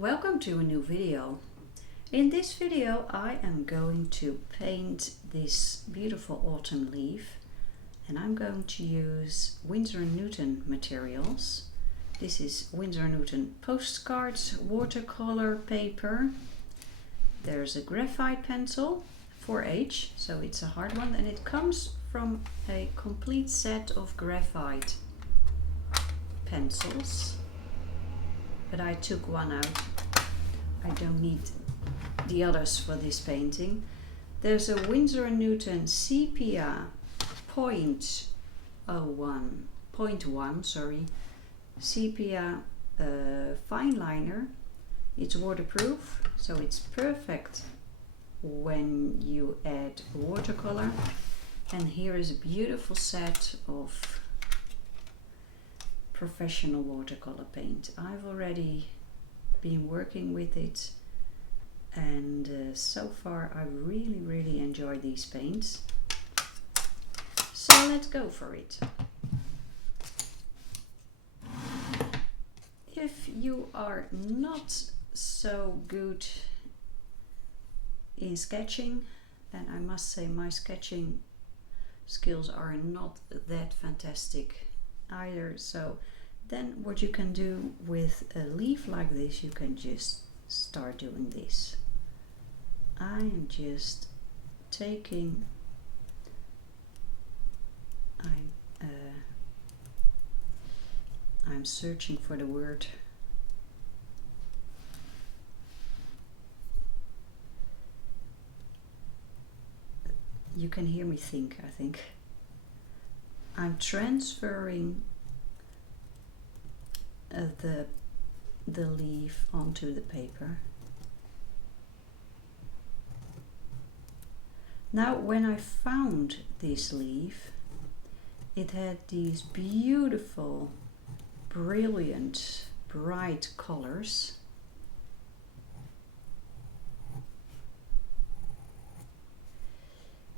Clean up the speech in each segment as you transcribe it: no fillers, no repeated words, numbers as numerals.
Welcome to a new video. In this video I am going to paint this beautiful autumn leaf, and I'm going to use Winsor Newton materials. This is Winsor Newton postcards, watercolor paper. There's a graphite pencil, 4H, so it's a hard one, and it comes from a complete set of graphite pencils. But I took one out. I don't need the others for this painting. There's a Winsor Newton sepia 0.1, sepia fineliner. It's waterproof, so it's perfect when you add watercolor. And here is a beautiful set of professional watercolor paint. I've already been working with it, and so far I really enjoy these paints. So let's go for it. If you are not so good in sketching, and I must say my sketching skills are not that fantastic either, so then what you can do with a leaf like this, you can just start doing this. I am just taking, I'm searching for the word. You can hear me think, I think. I'm transferring the leaf onto the paper. Now, when I found this leaf, it had these beautiful, brilliant, bright colors.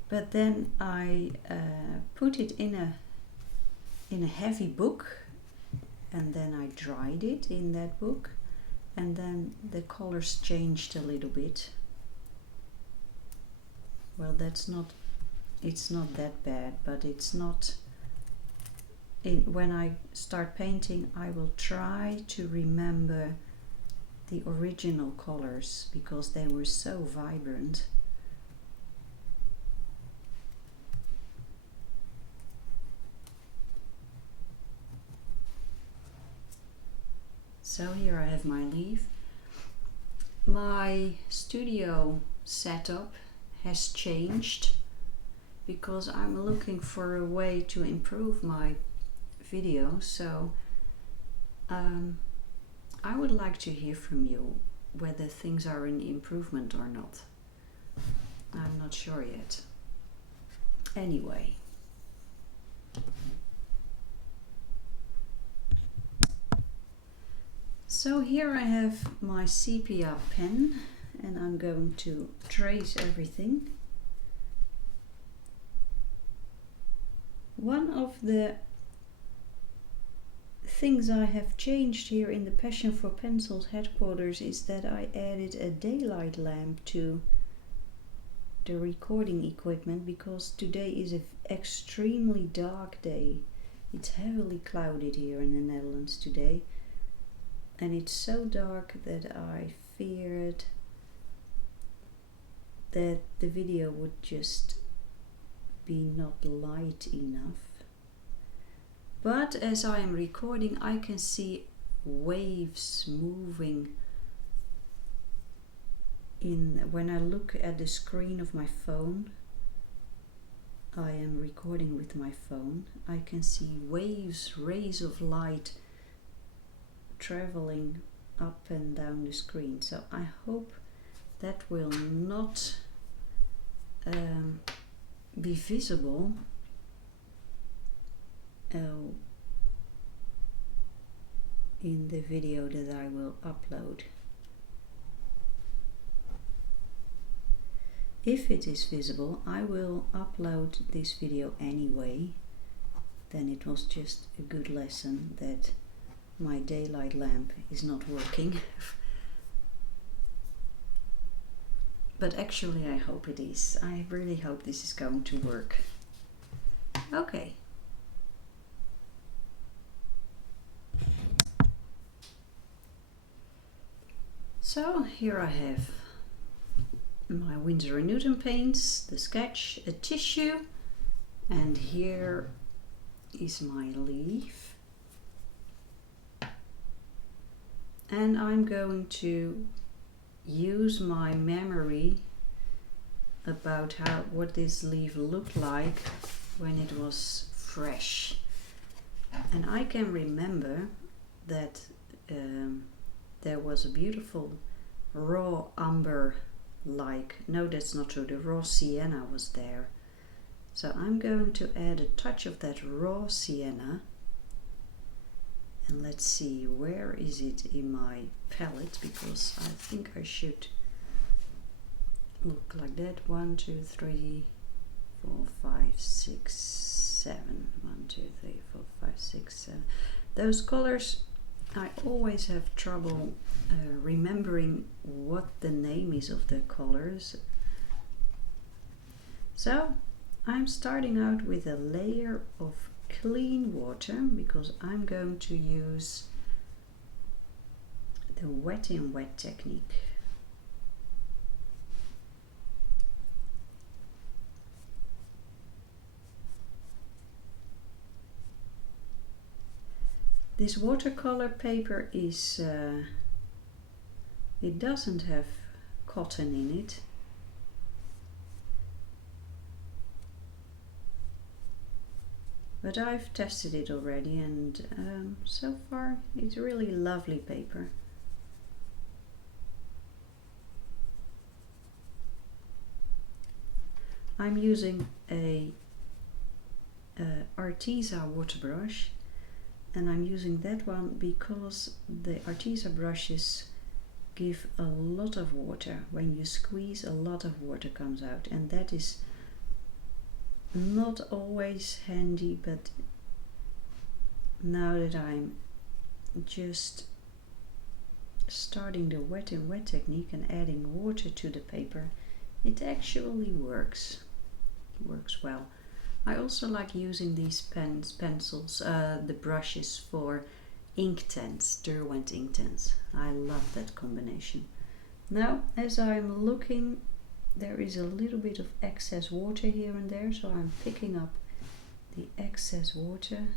But then I put it in a heavy book, and then I dried it in that book, and then the colors changed a little bit. Well, it's not that bad, but it's not. When I start painting, I will try to remember the original colors because they were so vibrant. So here I have my leaf. My studio setup has changed because I'm looking for a way to improve my video. So I would like to hear from you whether things are an improvement or not. I'm not sure yet. Anyway. So here I have my sepia pen, and I'm going to trace everything. One of the things I have changed here in the Passion for Pencils headquarters is that I added a daylight lamp to the recording equipment because today is an extremely dark day. It's heavily clouded here in the Netherlands today. And it's so dark that I feared that the video would just be not light enough. But as I am recording, I can see waves moving when I look at the screen of my phone. I am recording with my phone. I can see waves, rays of light traveling up and down the screen. So I hope that will not be visible in the video that I will upload. If it is visible, I will upload this video anyway. Then it was just a good lesson that my daylight lamp is not working. but actually I hope it is. I really hope this is going to work. Okay. So here I have my Winsor Newton paints, the sketch, a tissue, and here is my leaf. And I'm going to use my memory about what this leaf looked like when it was fresh. And I can remember that there was a beautiful raw umber no, that's not true, the raw sienna was there. So I'm going to add a touch of that raw sienna, and let's see, where is it in my palette, because I think I should look like that. 1, 2, 3, 4, 5, 6, 7. 1, 2, 3, 4, 5, 6, 7. Those colors, I always have trouble remembering what the name is of the colors. So I'm starting out with a layer of clean water because I'm going to use the wet in wet technique. This watercolor paper is, it doesn't have cotton in it. But I've tested it already, and so far it's really lovely paper. I'm using a Arteza water brush, and I'm using that one because the Arteza brushes give a lot of water. When you squeeze, a lot of water comes out, and that is not always handy, but now that I'm just starting the wet in wet technique and adding water to the paper, it actually works. It works well. I also like using these pencils, the brushes for Inktense, Derwent Inktense. I love that combination. Now, as I'm looking, there is a little bit of excess water here and there, so I'm picking up the excess water.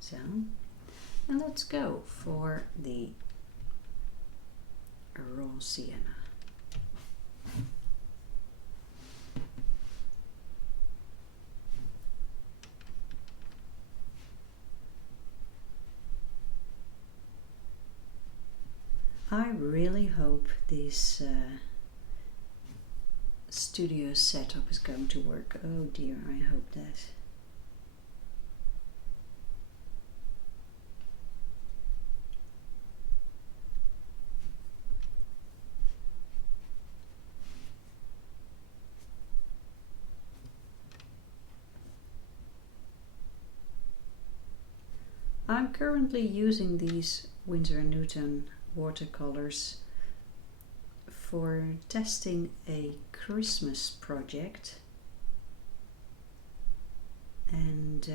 So, and let's go for the raw sienna. I really hope this studio setup is going to work. Oh dear, I hope that. I'm currently using these Winsor Newton watercolors for testing a Christmas project, and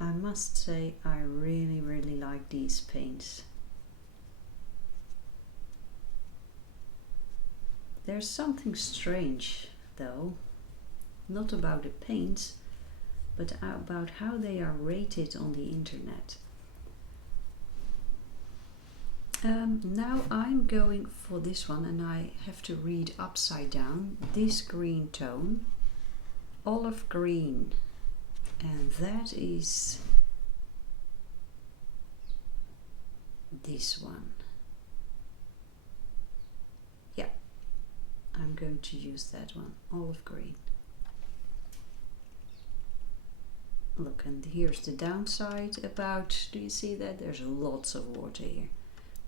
I must say I really like these paints. There's something strange though, not about the paints, but about how they are rated on the internet. Now I'm going for this one, and I have to read upside down. This green tone, olive green, and that is this one. Yeah, I'm going to use that one, olive green. Look, and here's the downside about, do you see that? There's lots of water here.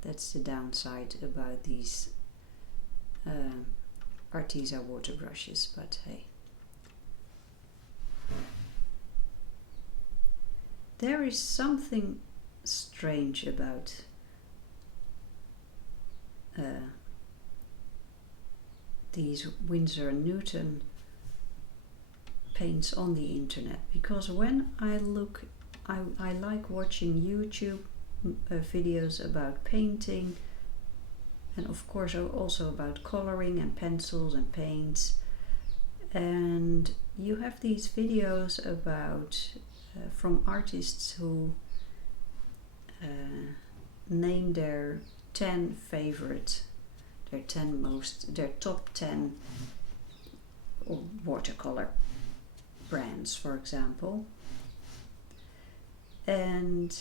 That's the downside about these Arteza water brushes, but hey. there is something strange about these Winsor Newton paints on the internet, because when I look, I like watching YouTube videos about painting, and of course also about coloring and pencils and paints, and you have these videos about from artists who name their 10 favorite, their top 10 watercolor brands, for example. And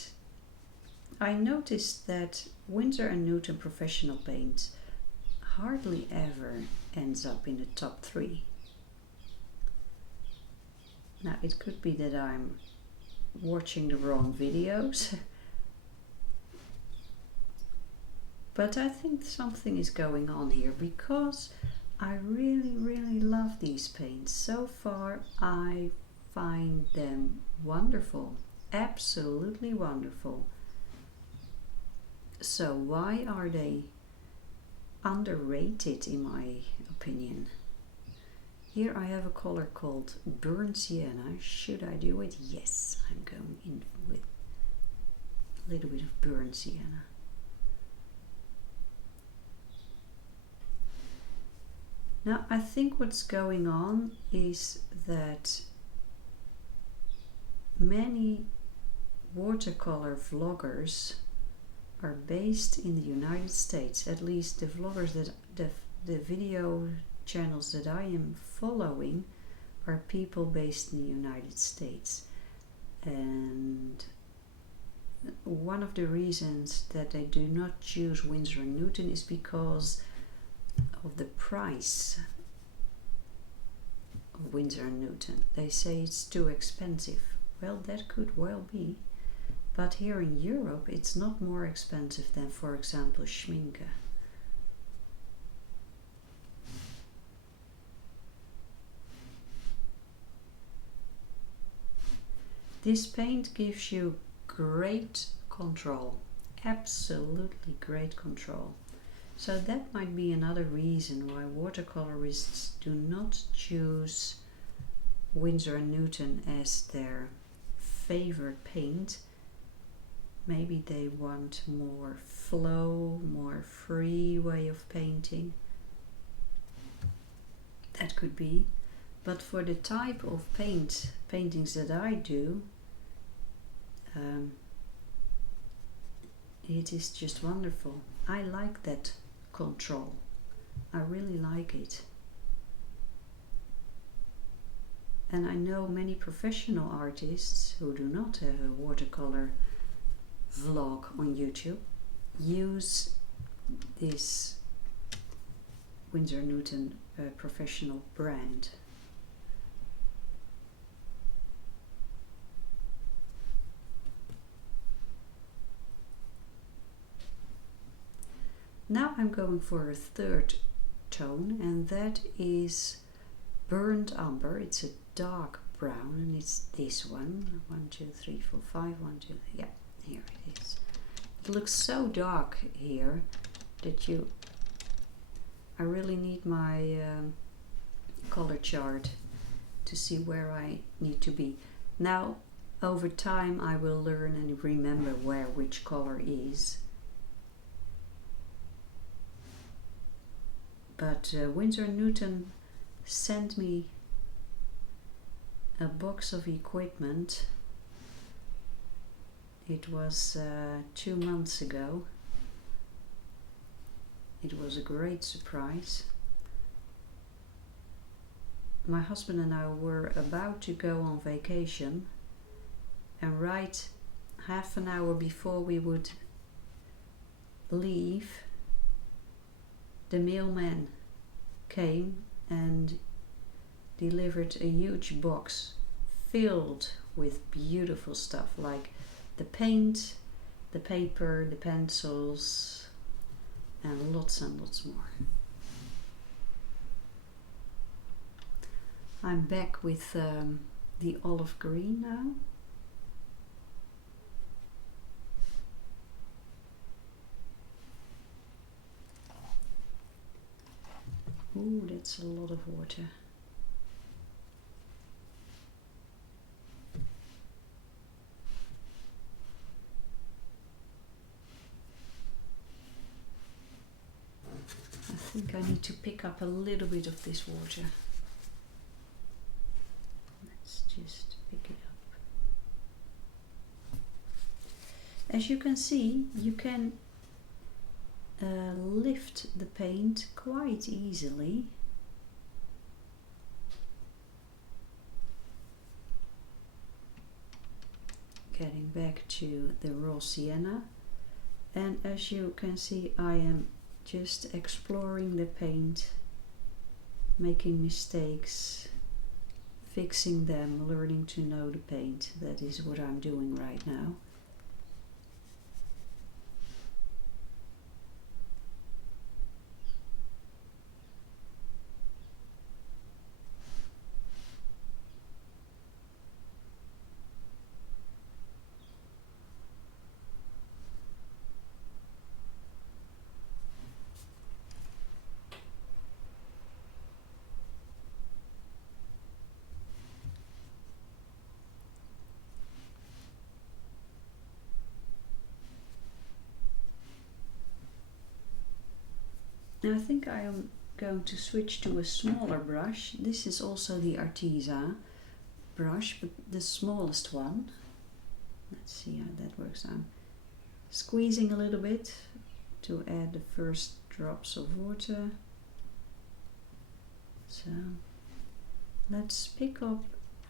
I noticed that Winsor & Newton professional paint hardly ever ends up in the top 3. Now, it could be that I'm watching the wrong videos, but I think something is going on here, because I really love these paints. So far I find them wonderful, absolutely wonderful. So why are they underrated, in my opinion? Here I have a color called Burnt Sienna. Should I do it? Yes, I'm going in with a little bit of Burnt Sienna. Now, I think what's going on is that many watercolor vloggers are based in the United States. At least the vloggers that the video channels that I am following are people based in the United States. And one of the reasons that they do not choose Winsor & Newton is because of the price of Winsor & Newton. They say it's too expensive. Well, that could well be, but here in Europe it's not more expensive than, for example, Schminke. This paint gives you great control, absolutely great control. So that might be another reason why watercolorists do not choose Winsor & Newton as their favorite paint. Maybe they want more flow, more free way of painting. That could be. But for the type of paintings that I do, it is just wonderful. I like that control. I really like it. And I know many professional artists who do not have a watercolor vlog on YouTube use this Winsor Newton professional brand. Now I'm going for a third tone, and that is burnt umber. It's a dark brown, and it's this one. 1, 2, 3, 4, 5. 1, 2, yeah, here it is. It looks so dark here that I really need my color chart to see where I need to be. Now, over time I will learn and remember where which color is. But Winsor Newton sent me a box of equipment. It was 2 months ago. It was a great surprise. My husband and I were about to go on vacation, and right half an hour before we would leave, the mailman came and delivered a huge box filled with beautiful stuff, like the paint, the paper, the pencils, and lots more. I'm back with the olive green now. Oh, that's a lot of water. I think I need to pick up a little bit of this water. Let's just pick it up. As you can see, you can lift the paint quite easily. Getting back to the raw sienna, and as you can see, I am just exploring the paint, making mistakes, fixing them, learning to know the paint. That is what I'm doing right now. Now I think I am going to switch to a smaller brush. This is also the Arteza brush, but the smallest one. Let's see how that works. I'm squeezing a little bit to add the first drops of water. So let's pick up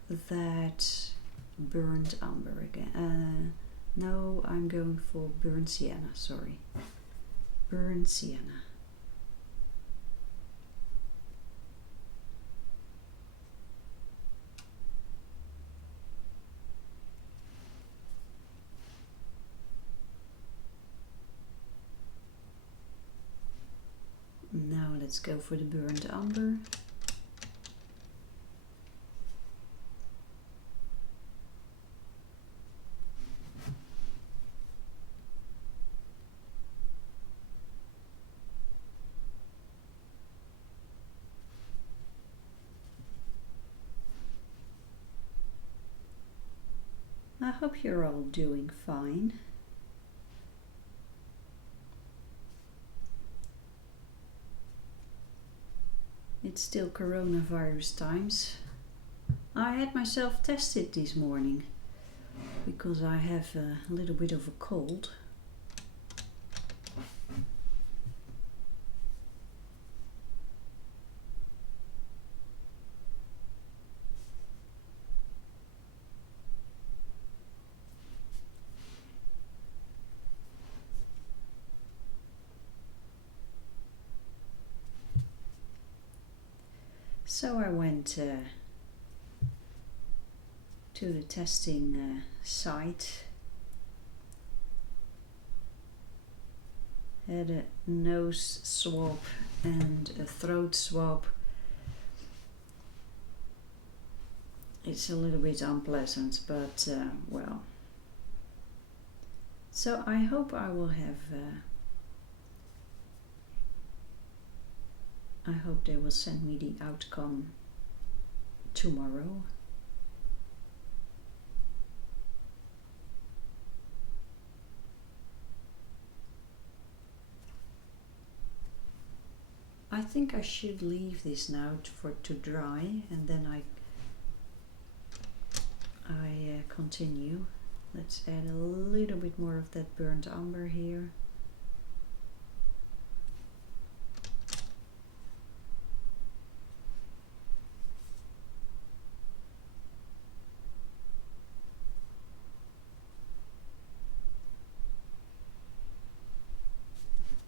that burnt umber again. No, I'm going for burnt sienna, sorry. Burnt sienna. Now let's go for the burnt umber. I hope you're all doing fine. It's still coronavirus times. I had myself tested this morning because I have a little bit of a cold. So I went to the testing site, had a nose swab and a throat swab. It's a little bit unpleasant, but well. So I hope I will have I hope they will send me the outcome tomorrow. I think I should leave this now to dry, and then I continue. Let's add a little bit more of that burnt umber here.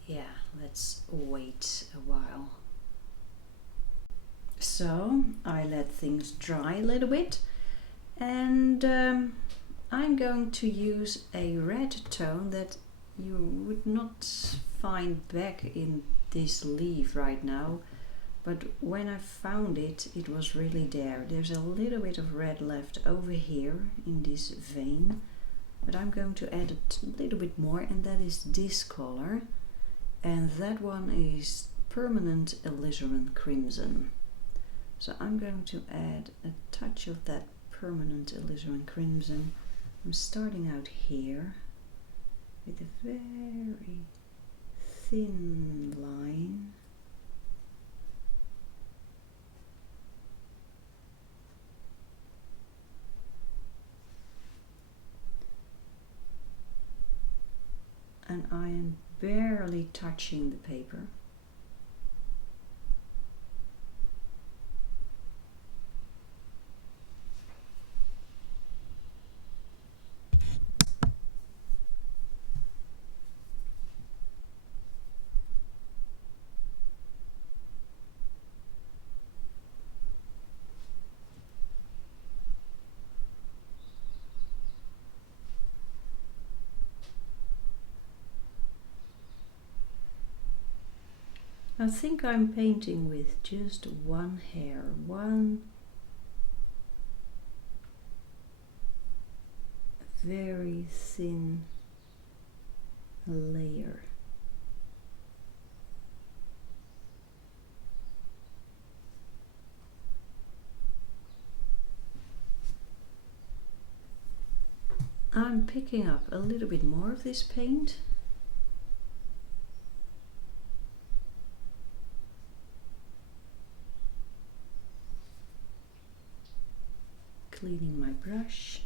Yeah, let's wait a while. So I let things dry a little bit, and I'm going to use a red tone that you would not find back in this leaf right now, but when I found it, it was really there. There's a little bit of red left over here in this vein, but I'm going to add a little bit more, and that is this color. And that one is permanent alizarin crimson. So I'm going to add a touch of that permanent alizarin crimson. I'm starting out here with a very thin line. And I am barely touching the paper. I think I'm painting with just one hair, one very thin layer. I'm picking up a little bit more of this paint. Cleaning my brush.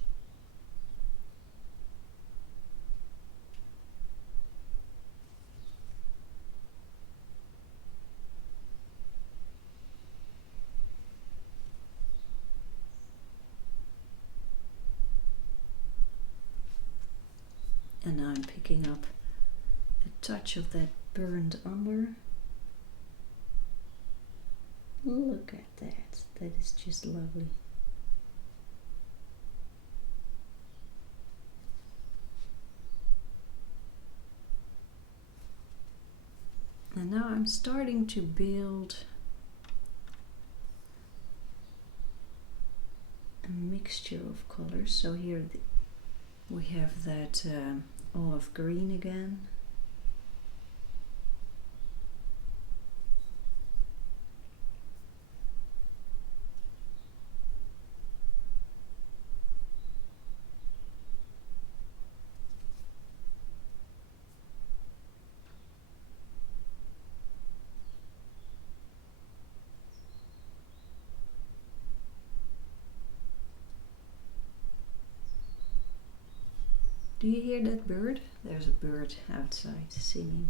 And now I'm picking up a touch of that burnt umber. Look at that, that is just lovely. And now I'm starting to build a mixture of colors. So here we have that olive green again. Do you hear that bird? There's a bird outside singing.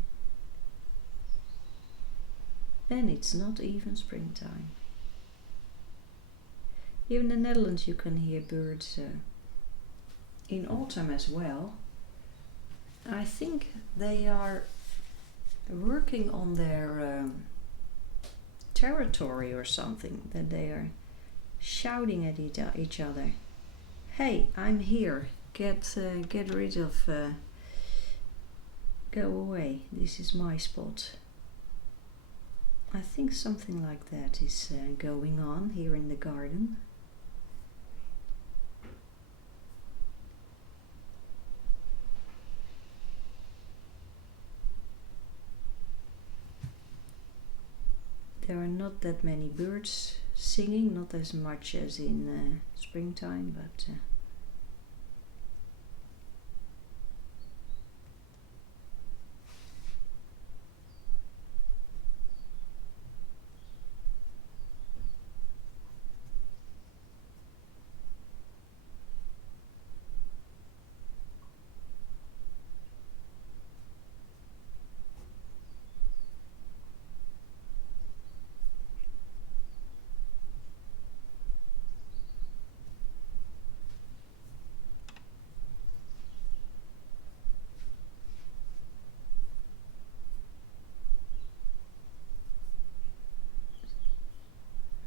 And it's not even springtime. Here in the Netherlands you can hear birds in autumn as well. I think they are working on their territory or something, that they are shouting at each other. Hey, I'm here. Get rid of, go away, this is my spot. I think something like that is going on here in the garden. There are not that many birds singing, not as much as in springtime, but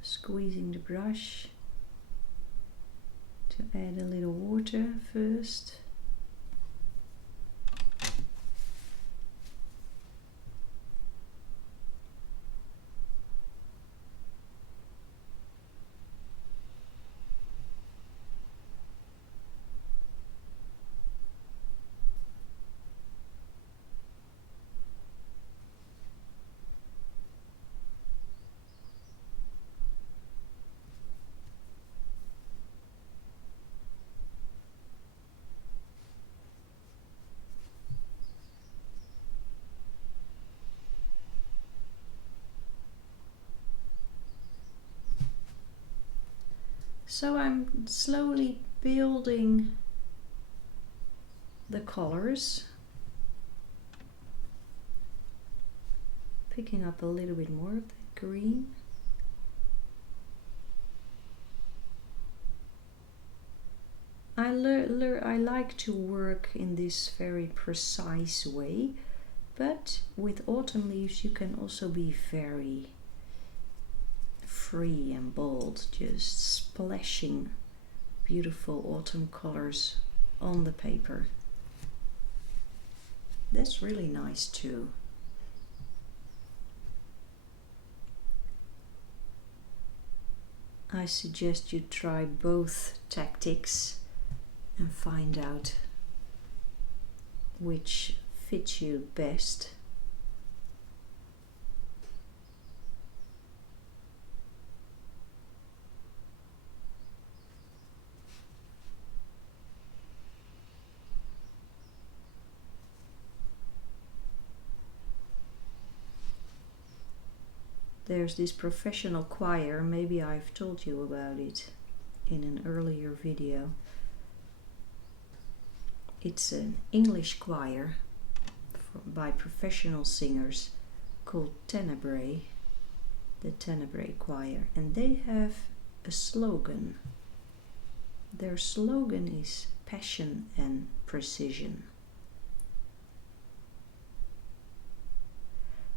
squeezing the brush to add a little water first. So I'm slowly building the colors, picking up a little bit more of the green. I like to work in this very precise way, but with autumn leaves you can also be very free and bold, just splashing beautiful autumn colors on the paper. That's really nice too. I suggest you try both tactics and find out which fits you best. There's this professional choir, maybe I've told you about it in an earlier video. It's an English choir by professional singers called Tenebrae, the Tenebrae Choir, and they have a slogan. Their slogan is passion and precision.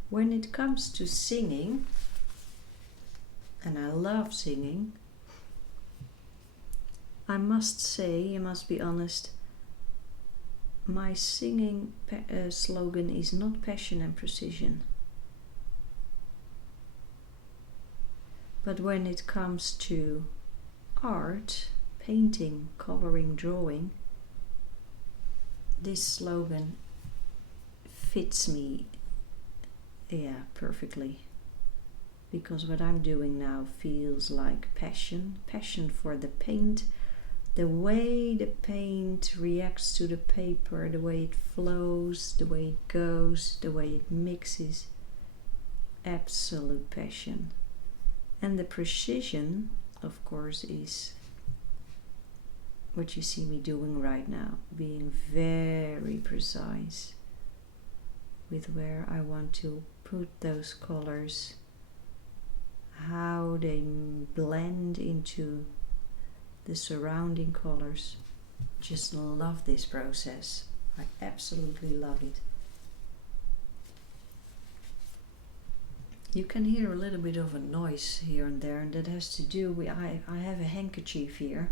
When it comes to singing, and I love singing, I must say, I must be honest, my singing slogan is not passion and precision. But when it comes to art, painting, coloring, drawing, this slogan fits me perfectly. Because what I'm doing now feels like passion for the paint, the way the paint reacts to the paper, the way it flows, the way it goes, the way it mixes. Absolute passion. And the precision, of course, is what you see me doing right now, being very precise with where I want to put those colors, how they blend into the surrounding colors. Just love this process. I absolutely love it. You can hear a little bit of a noise here and there, and that has to do with I have a handkerchief here,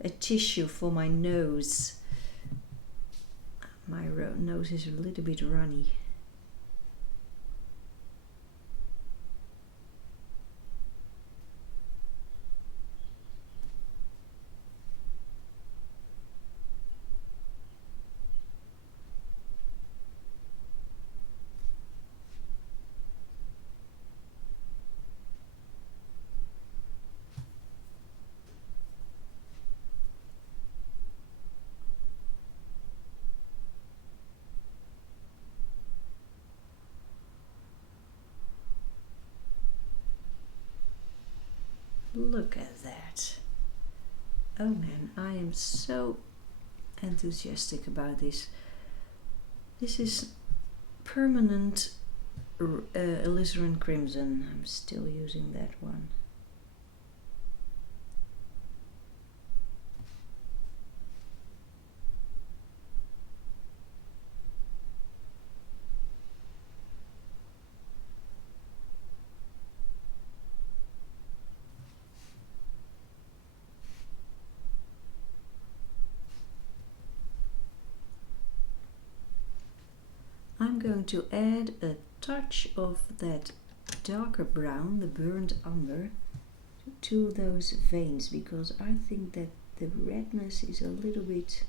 a tissue for my nose. My nose is a little bit runny. Look at that. Oh man, I am so enthusiastic about this. This is permanent alizarin crimson. I'm still using that one. I'm going to add a touch of that darker brown, the burnt umber, to those veins, because I think that the redness is a little bit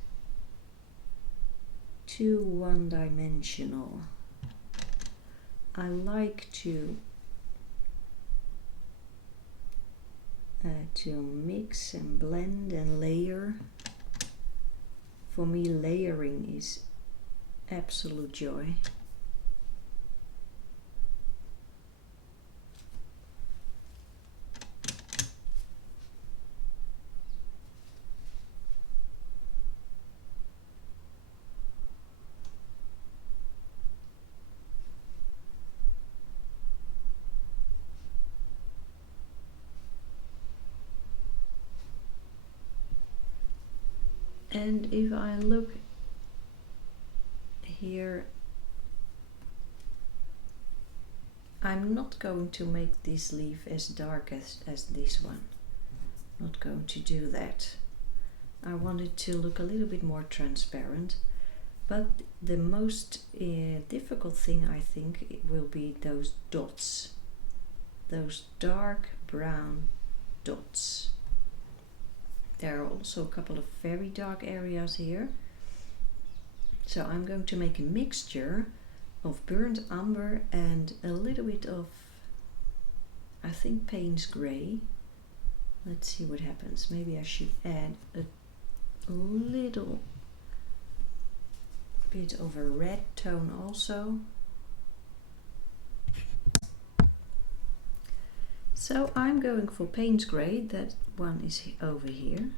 too one-dimensional. I like to mix and blend and layer. For me, layering is absolute joy. And if I look here, I'm not going to make this leaf as dark as this one. Not going to do that. I want it to look a little bit more transparent, but the most difficult thing I think it will be those dots, those dark brown dots. There are also a couple of very dark areas here. So I'm going to make a mixture of burnt umber and a little bit of, I think, Payne's grey. Let's see what happens. Maybe I should add a little bit of a red tone also. So I'm going for Payne's grey. That one is over here.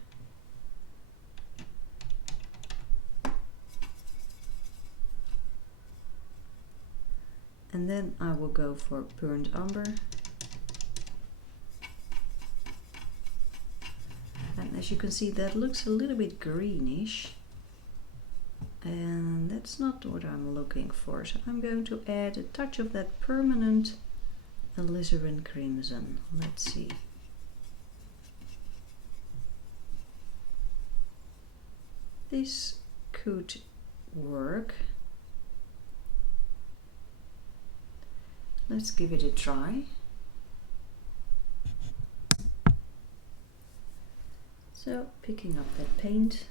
And then I will go for burnt umber. And as you can see, that looks a little bit greenish. And that's not what I'm looking for. So I'm going to add a touch of that permanent alizarin crimson. Let's see. This could work. Let's give it a try. So picking up that paint.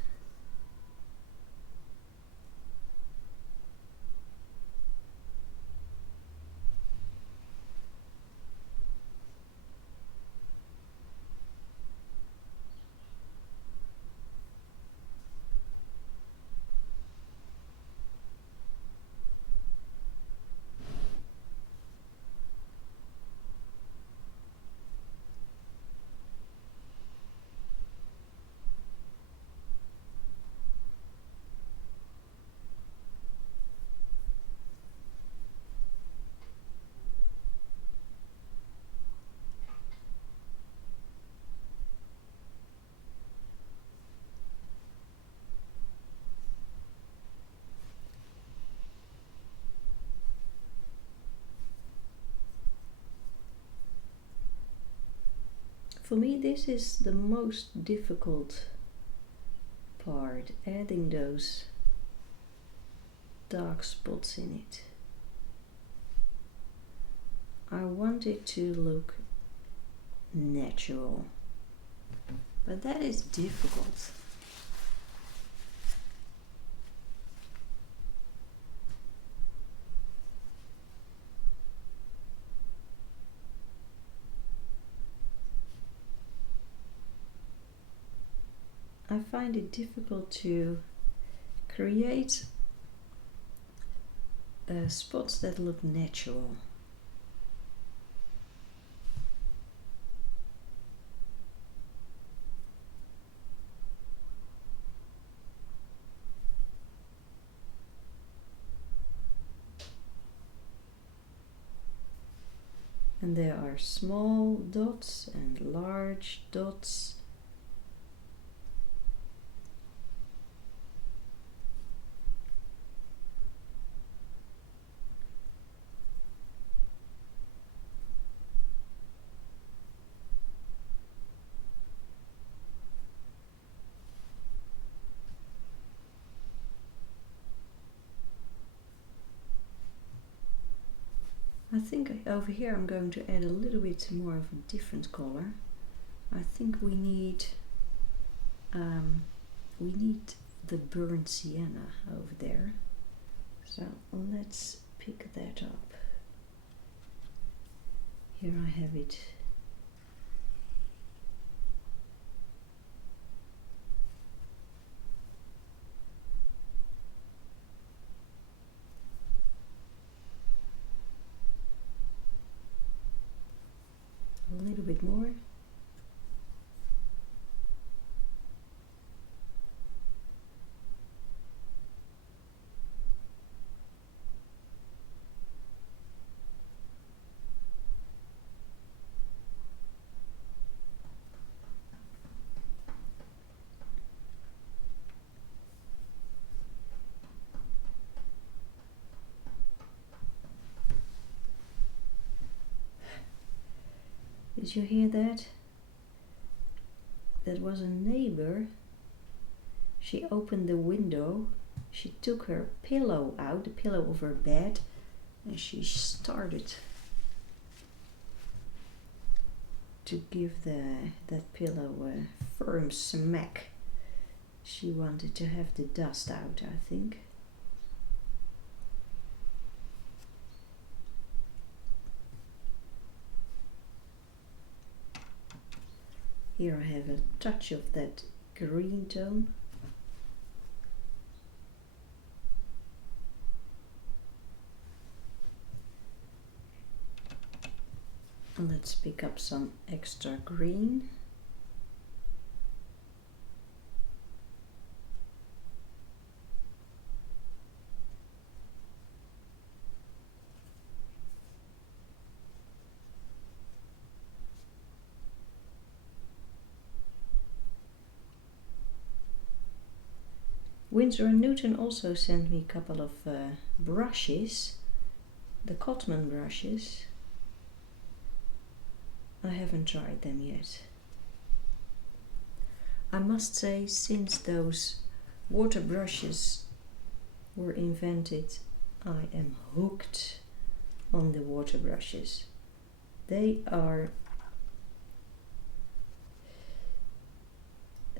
For me, this is the most difficult part, adding those dark spots in it. I want it to look natural, but that is difficult. I find it difficult to create spots that look natural. And there are small dots and large dots. I think over here I'm going to add a little bit more of a different color. I think we need the burnt sienna over there. So let's pick that up. Here I have it. A little bit more. Did you hear that? That was a neighbor. She opened the window. She took her pillow out, the pillow of her bed, and she started to give that pillow a firm smack. She wanted to have the dust out, I think. Here I have a touch of that green tone. And let's pick up some extra green. Winsor Newton also sent me a couple of brushes, the Cotman brushes. I haven't tried them yet. I must say, since those water brushes were invented, I am hooked on the water brushes. They are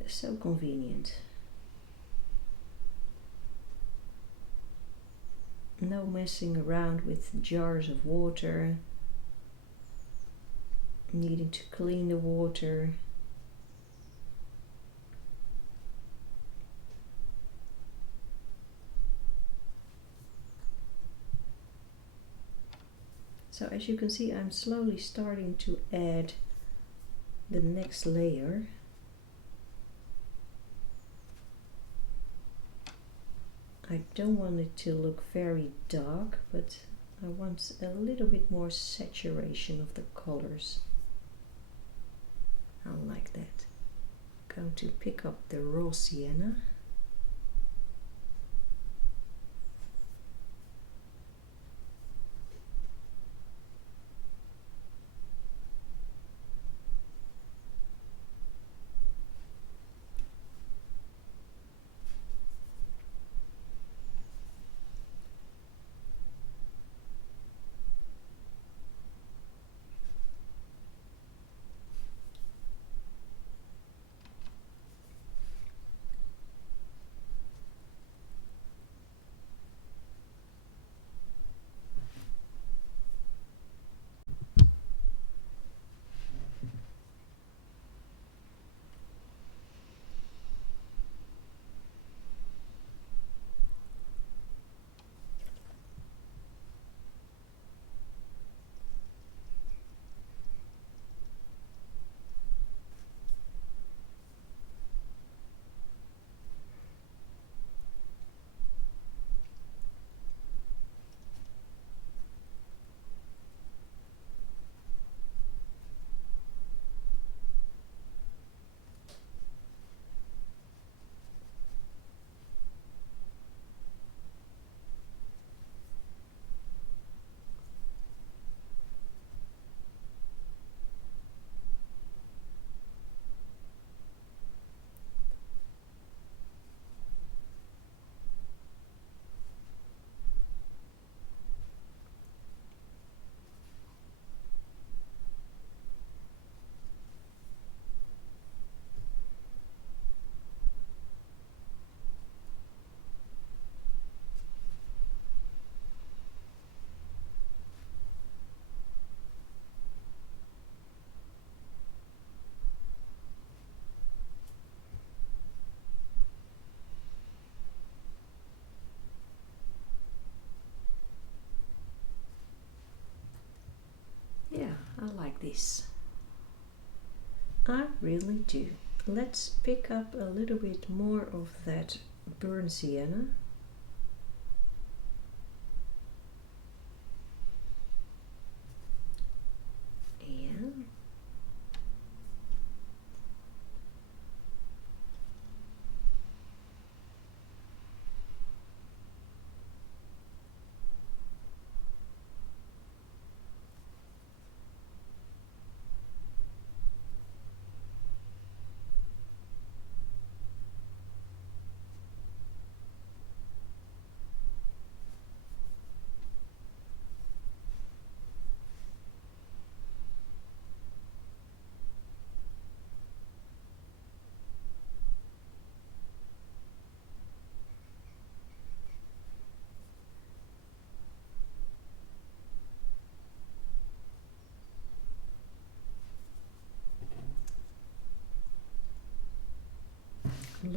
so convenient. No messing around with jars of water, needing to clean the water. So as you can see, I'm slowly starting to add the next layer. I don't want it to look very dark, but I want a little bit more saturation of the colors. I like that. Going to pick up the raw sienna. Yeah, I like this. I really do. Let's pick up a little bit more of that burnt sienna. Yeah.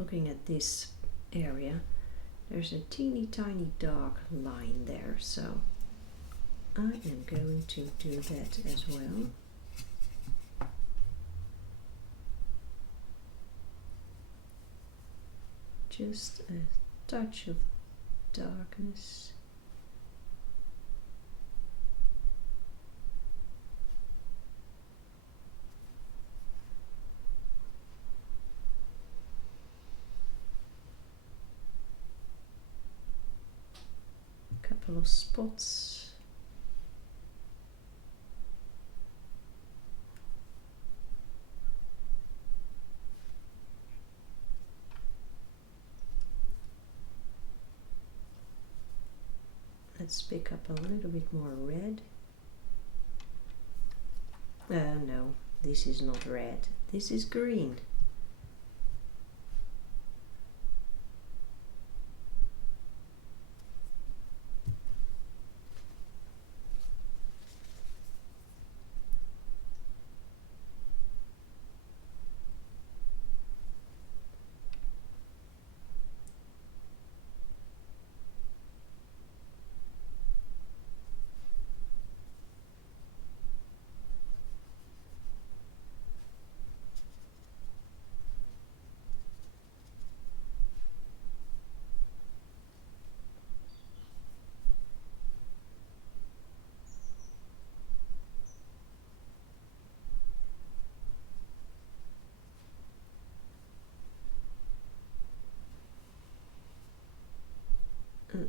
looking at this area, there's a teeny tiny dark line there, so I am going to do that as well. Just a touch of darkness. A couple of spots. Let's pick up a little bit more red. No, this is not red. This is green.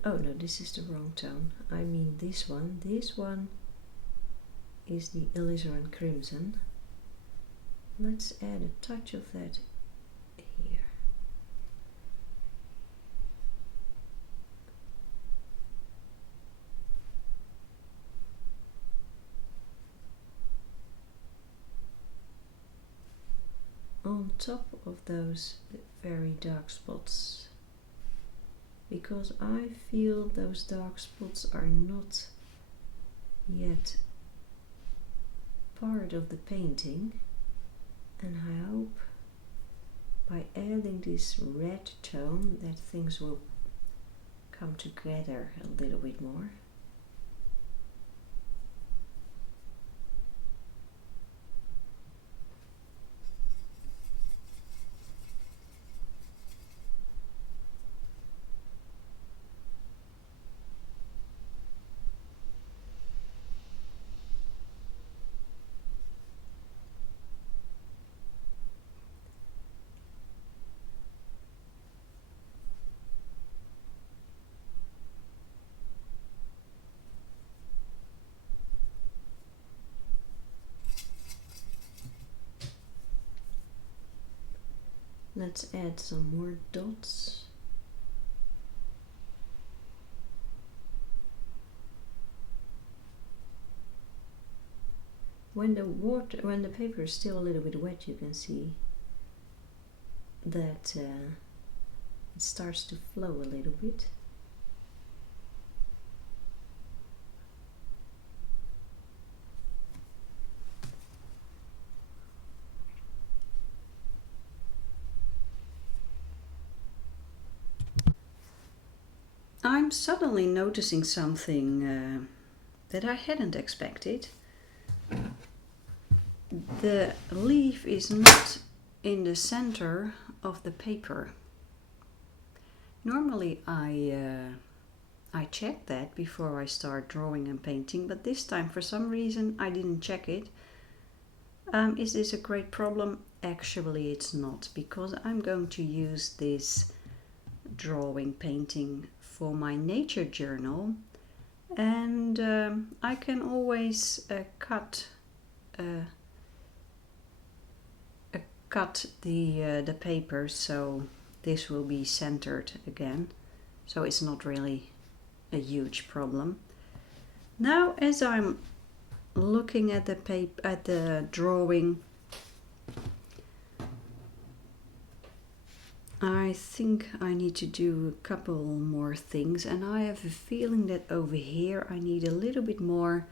Oh no, this is the wrong tone. I mean this one. This one is the alizarin crimson. Let's add a touch of that here. On top of those very dark spots, because I feel those dark spots are not yet part of the painting, and I hope by adding this red tone that things will come together a little bit more. Let's add some more dots. When the paper is still a little bit wet, you can see that it starts to flow a little bit. I'm suddenly noticing something that I hadn't expected. The leaf is not in the center of the paper. Normally I check that before I start drawing and painting, but this time for some reason I didn't check it. Is this a great problem? Actually it's not, because I'm going to use this drawing painting for my nature journal, and I can always cut the paper so this will be centered again, so it's not really a huge problem. Now as I'm looking at the drawing, I think I need to do a couple more things, and I have a feeling that over here I need a little bit more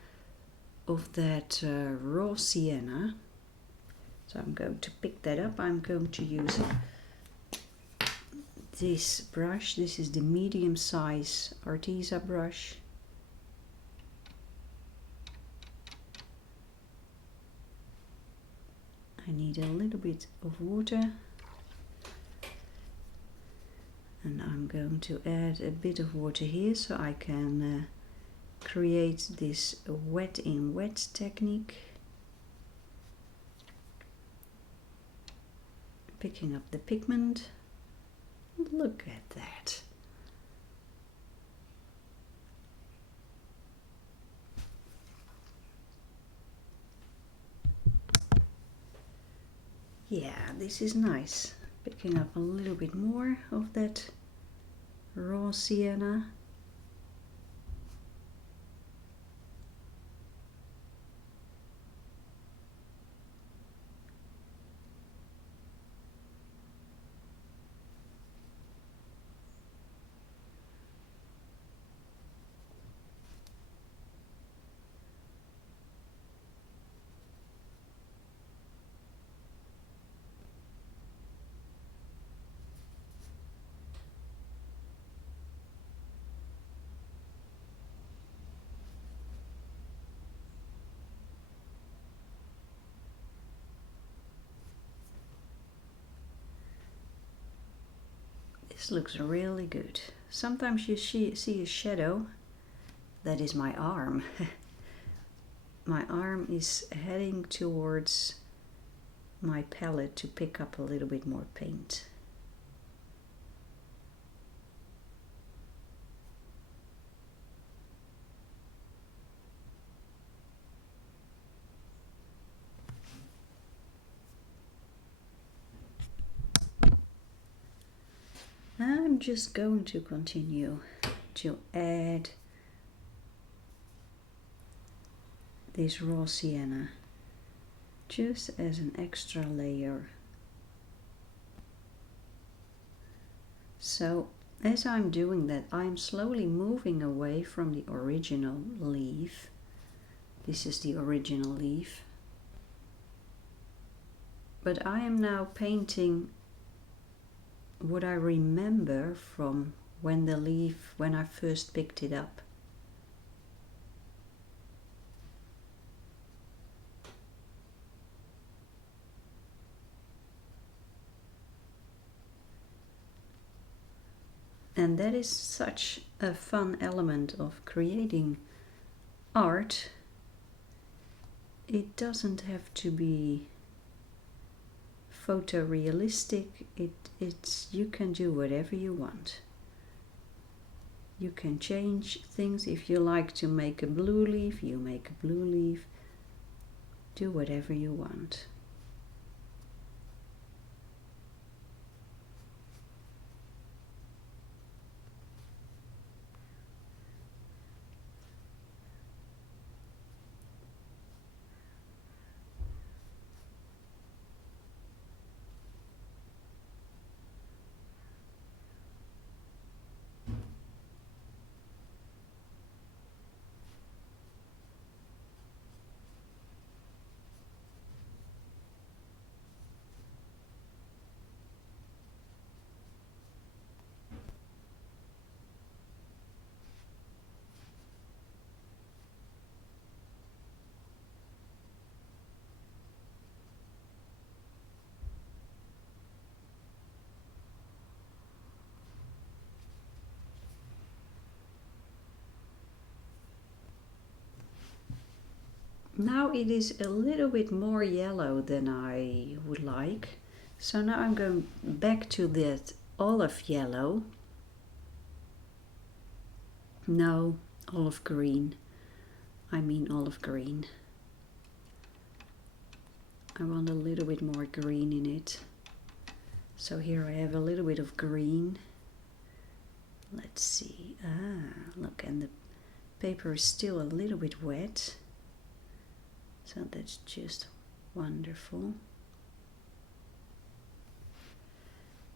of that raw sienna. So I'm going to pick that up. I'm going to use this brush. This is the medium size Arteza brush. I need a little bit of water, and I'm going to add a bit of water here so I can create this wet in wet technique. Picking up the pigment. Look at that. Yeah, this is nice. Picking up a little bit more of that raw sienna. This looks really good. Sometimes you see a shadow. That is my arm. My arm is heading towards my palette to pick up a little bit more paint. I'm just going to continue to add this raw sienna just as an extra layer. So as I'm doing that, I'm slowly moving away from the original leaf. This is the original leaf. But I am now painting what I remember from when I first picked it up. And that is such a fun element of creating art. It doesn't have to be photorealistic. You can do whatever you want. You can change things. If you like to make a blue leaf, you make a blue leaf. Do whatever you want. Now it is a little bit more yellow than I would like. So now I'm going back to that olive yellow. No, olive green. I mean olive green. I want a little bit more green in it. So here I have a little bit of green. Let's see. Look, and the paper is still a little bit wet. So that's just wonderful.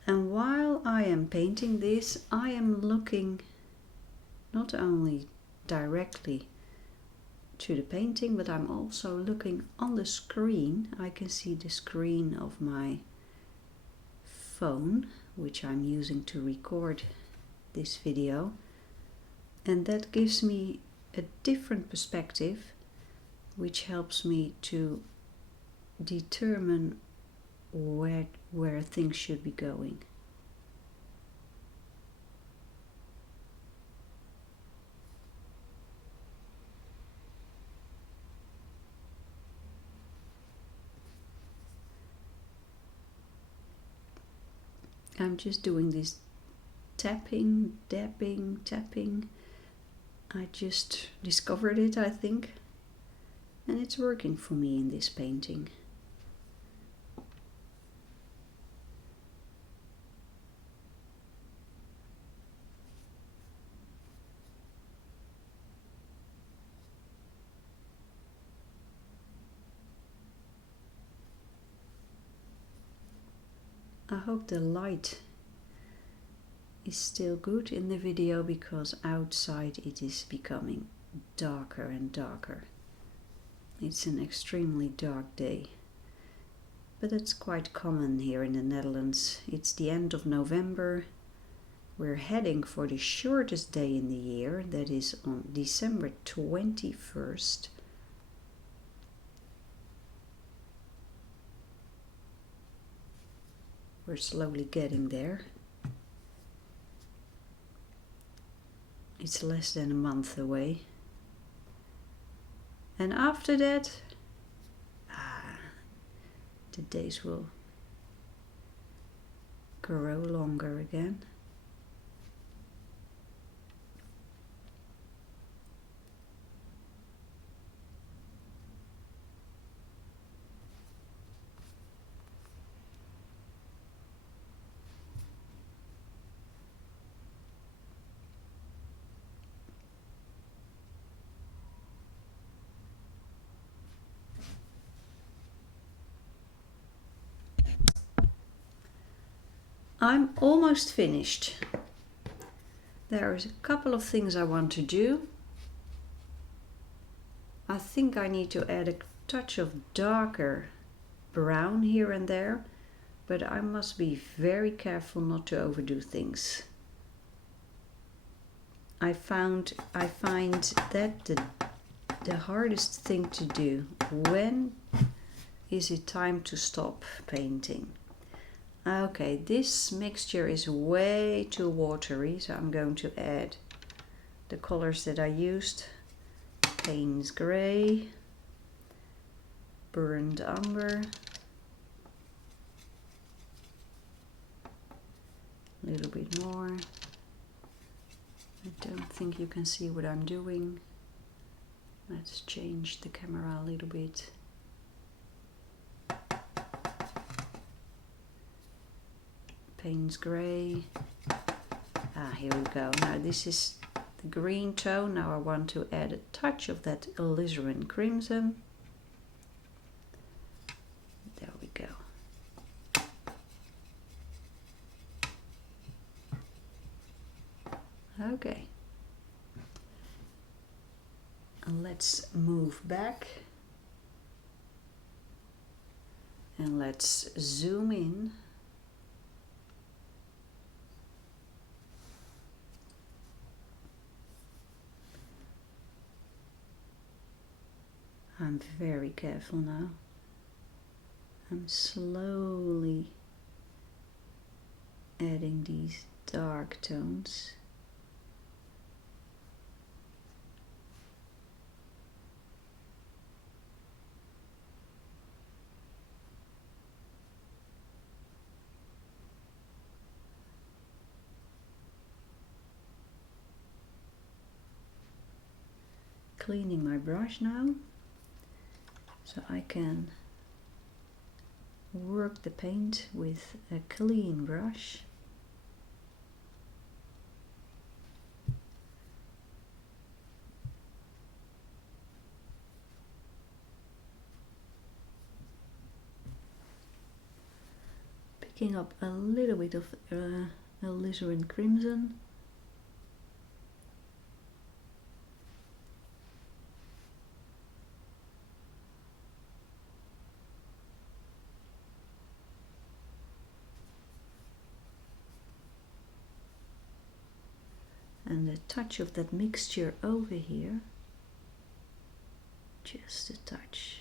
And while I am painting this, I am looking not only directly to the painting, but I'm also looking on the screen. I can see the screen of my phone which I'm using to record this video, and that gives me a different perspective, which helps me to determine where things should be going. I'm just doing this tapping, dabbing, tapping. I just discovered it, I think, and it's working for me in this painting. I hope the light is still good in the video, because outside it is becoming darker and darker. It's an extremely dark day, but it's quite common here in the Netherlands. It's the end of November. We're heading for the shortest day in the year, that is on December 21st. We're slowly getting there. It's less than a month away. And after that, the days will grow longer again. I'm almost finished. There's a couple of things I want to do. I think I need to add a touch of darker brown here and there, but I must be very careful not to overdo things. I find that the hardest thing to do. When is it time to stop painting? Okay, this mixture is way too watery, so I'm going to add the colors that I used. Payne's Grey, Burnt Umber, a little bit more. I don't think you can see what I'm doing. Let's change the camera a little bit. Payne's Grey. Here we go. Now this is the green tone. Now I want to add a touch of that alizarin crimson. There we go. Okay. And let's move back. And let's zoom in. I'm very careful now. I'm slowly adding these dark tones. Cleaning my brush now, so I can work the paint with a clean brush. Picking up a little bit of alizarin crimson. and a touch of that mixture over here. Just a touch.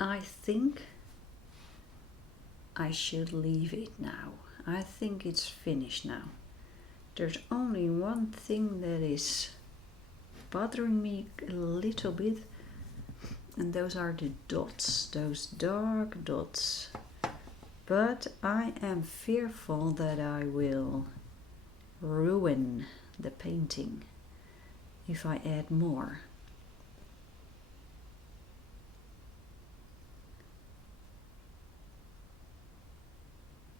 I think I should leave it now. I think it's finished now. There's only one thing that is bothering me a little bit, and those are the dots, those dark dots. But I am fearful that I will ruin the painting if I add more.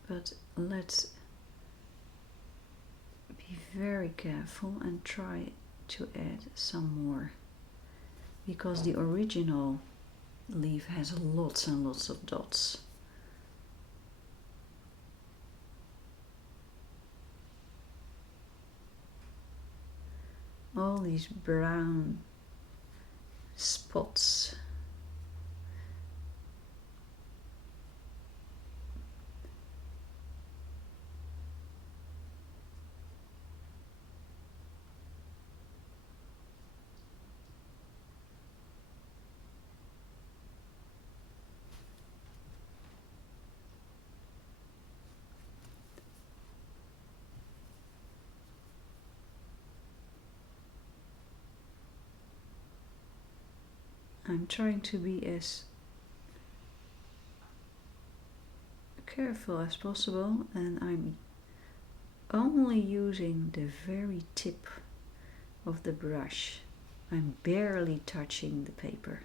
But let's be very careful and try to add some more, because the original leaf has lots and lots of dots. All these brown spots. I'm trying to be as careful as possible, and I'm only using the very tip of the brush. I'm barely touching the paper.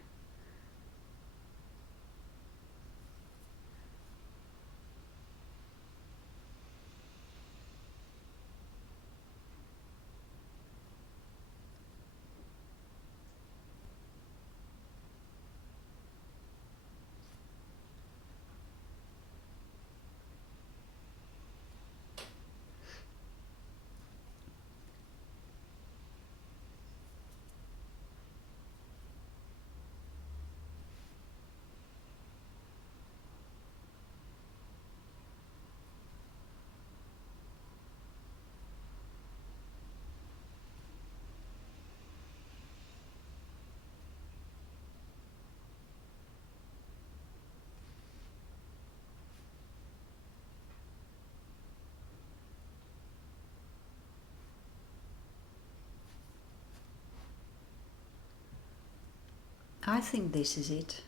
I think this is it.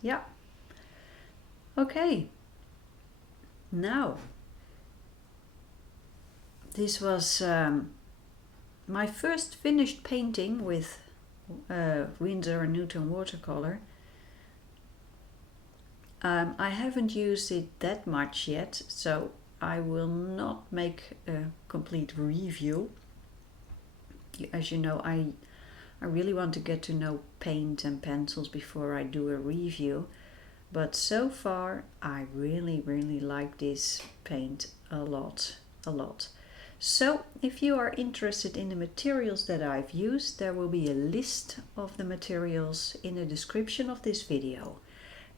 Yeah. Okay. Now, this was my first finished painting with Winsor Newton watercolor. I haven't used it that much yet, so I will not make a complete review. As you know, I really want to get to know paint and pencils before I do a review. But so far, I really like this paint a lot. So, if you are interested in the materials that I've used, there will be a list of the materials in the description of this video.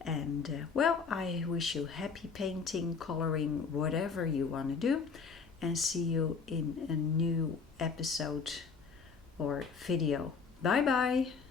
And well, I wish you happy painting, coloring, whatever you want to do, and see you in a new episode or video. Bye bye!